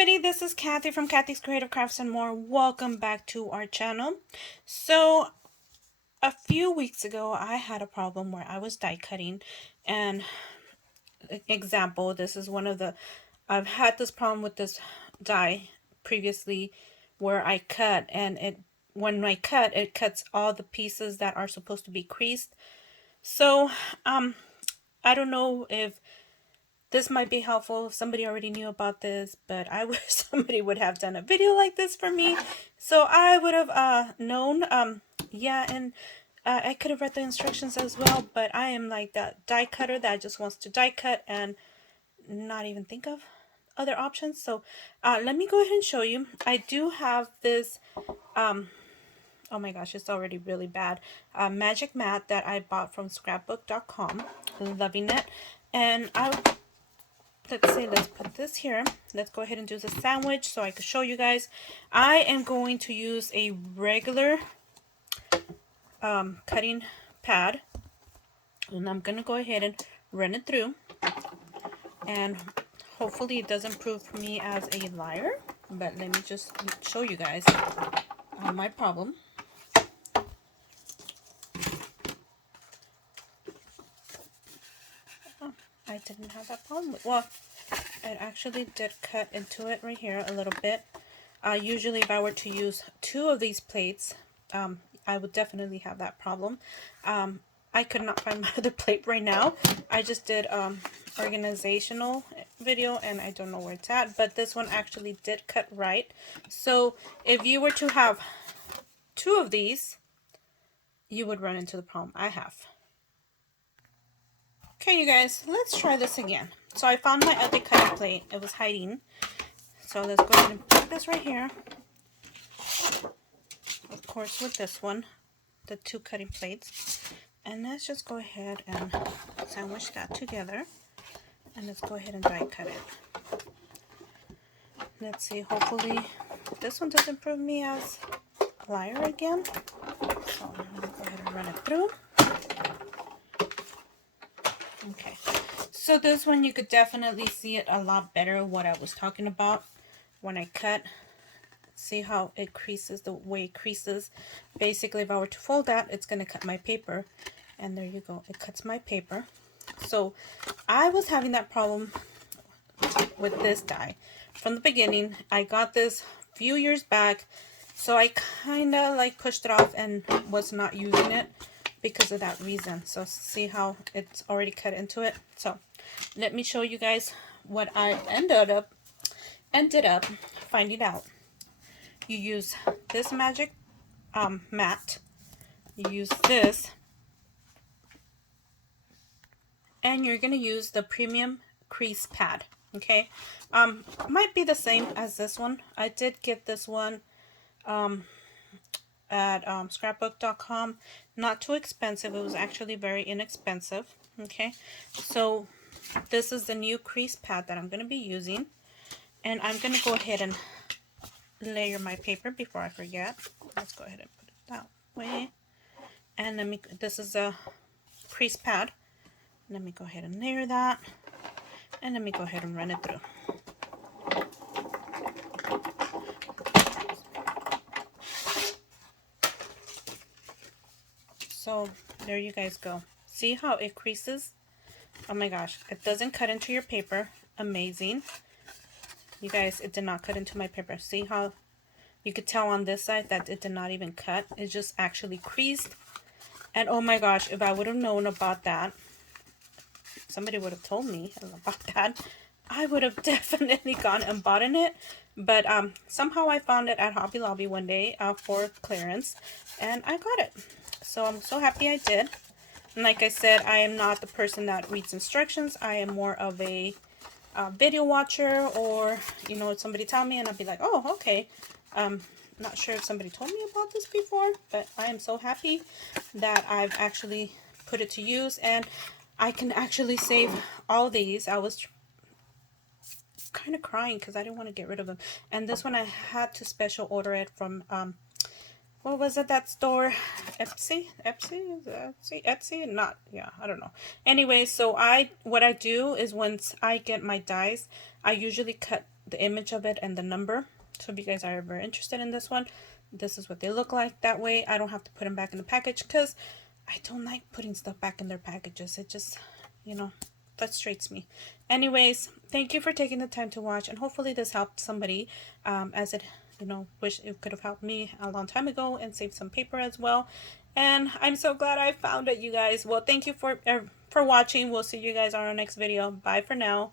everybody, this is Kathy from Kathy's Creative Crafts and more. Welcome back to our channel. So a few weeks ago I had a problem where I was die cutting, and example, this is one of the, I've had this problem with this die previously where I cut, and when I cut, it cuts all the pieces that are supposed to be creased. So I don't know if this might be helpful if somebody already knew about this, but I wish somebody would have done a video like this for me, so I would have known. Yeah, and I could have read the instructions as well, but I am like that die cutter that just wants to die cut and not even think of other options. So let me go ahead and show you. I do have this, oh my gosh, it's already really bad, magic mat that I bought from scrapbook.com. Loving it. And let's put this here. Let's go ahead and do the sandwich so I can show you guys. I am going to use a regular cutting pad, and I'm gonna go ahead and run it through, and hopefully it doesn't prove me as a liar, but let me just show you guys my problem. Oh, I didn't have that problem. Well, it actually did cut into it right here a little bit. Usually if I were to use two of these plates, I would definitely have that problem. I could not find my other plate right now. I just did organizational video and I don't know where it's at, but this one actually did cut right. So if you were to have two of these, you would run into the problem I have. Okay, you guys, let's try this again. So I found my other cutting plate. It was hiding. So let's go ahead and put this right here. Of course, with this one, the two cutting plates. And let's just go ahead and sandwich that together. And let's go ahead and die cut it. Let's see, hopefully this one doesn't prove me as a liar again. So I'm going to go ahead and run it through. Okay, so this one you could definitely see it a lot better what I was talking about when I cut. See how it creases, the way it creases. Basically, if I were to fold that, it's going to cut my paper. And there you go, it cuts my paper. So I was having that problem with this die from the beginning. I got this a few years back, so I kind of like pushed it off and was not using it because of that reason. So see how it's already cut into it. So let me show you guys what I ended up finding out. You use this magic mat, you use this, and you're going to use the premium crease pad. Okay, might be the same as this one. I did get this one at scrapbook.com. Not too expensive. It was actually very inexpensive. Okay, so this is the new crease pad that I'm going to be using, and I'm going to go ahead and layer my paper before I forget. Let's go ahead and put it that way. And this is a crease pad. Let me go ahead and layer that, and let me go ahead and run it through. So there you guys go. See how it creases? Oh my gosh, it doesn't cut into your paper. Amazing. You guys, it did not cut into my paper. See how you could tell on this side that it did not even cut. It just actually creased. And oh my gosh, if I would have known about that, somebody would have told me about that, I would have definitely gone and bought it. But somehow I found it at Hobby Lobby one day for clearance, and I got it. So I'm so happy I did. And like I said, I am not the person that reads instructions. I am more of a video watcher, or you know, somebody tell me and I'll be like, oh, okay. Not sure if somebody told me about this before, but I am so happy that I've actually put it to use, and I can actually save all these. I was kind of crying because I didn't want to get rid of them. And this one I had to special order it from what was it, that store, Etsy, not, yeah, I don't know. Anyway, so what I do is once I get my dies, I usually cut the image of it and the number. So if you guys are ever interested in this one, this is what they look like. That way I don't have to put them back in the package, because I don't like putting stuff back in their packages. It just, you know, frustrates me. Anyways, thank you for taking the time to watch, and hopefully this helped somebody, as it, you know, wish it could have helped me a long time ago and saved some paper as well. And I'm so glad I found it, you guys. Well, thank you for watching. We'll see you guys on our next video. Bye for now.